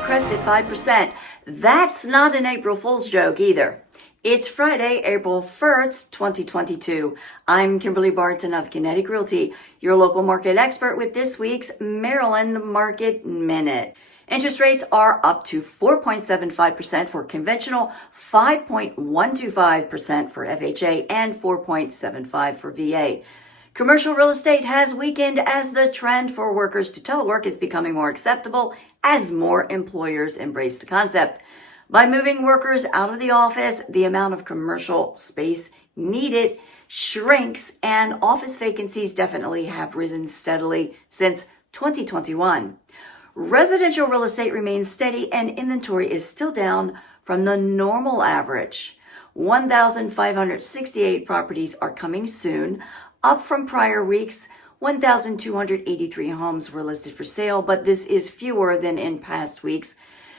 crested 5%. That's not an April Fool's joke either. It's Friday, April 1st, 2022. I'm Kimberly Barton of Kinetic Realty, your local market expert with this week's Maryland Market Minute. Interest rates are up to 4.75% for conventional, 5.125% for FHA, and 4.75% for VA. Commercial real estate has weakened as the trend for workers to telework is becoming more acceptable as more employers embrace the concept. By moving workers out of the office, the amount of commercial space needed shrinks, and office vacancies definitely have risen steadily since 2021. Residential real estate remains steady and inventory is still down from the normal average. 1,568 properties are coming soon, up from prior weeks. 1,283 homes were listed for sale, but this is fewer than in past weeks.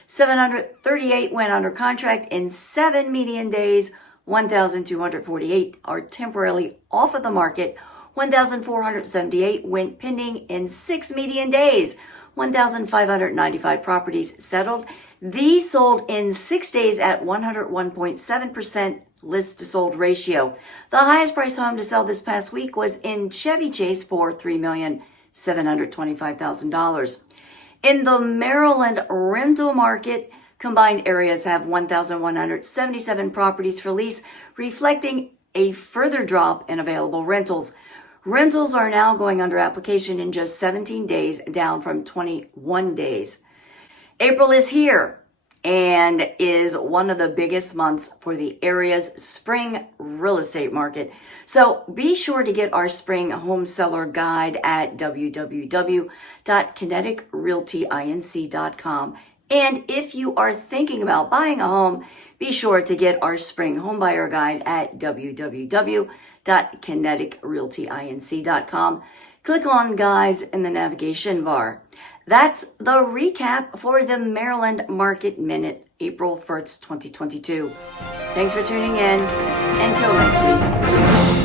738 went under contract in 7 median days. 1,248 are temporarily off of the market. 1,478 went pending in 6 median days. 1,595 properties settled. These sold in 6 days at 101.7% list to sold ratio. The highest price home to sell this past week was in Chevy Chase for $3,725,000. In the Maryland rental market, combined areas have 1,177 properties for lease, reflecting a further drop in available rentals. Rentals are now going under application in just 17 days, down from 21 days. April is here and is one of the biggest months for the area's spring real estate market. So be sure to get our spring home seller guide at www.kineticrealtyinc.com. And if you are thinking about buying a home, be sure to get our spring home buyer guide at www.kineticrealtyinc.com. Click on guides in the navigation bar. That's the recap for the Maryland Market Minute, April 1st, 2022. Thanks for tuning in. Until next week.